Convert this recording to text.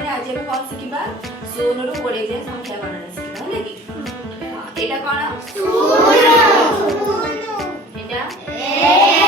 ମାନେ ଆଜି ଆମେ କଣ ଶିଖିବା ଶୂନରୁ 20 ଯାଏ ସଂଖ୍ୟା ଗଣନା ଶିଖିବା ହେଲା କି ଏଟା କଣ ଶୂନ ଏଟା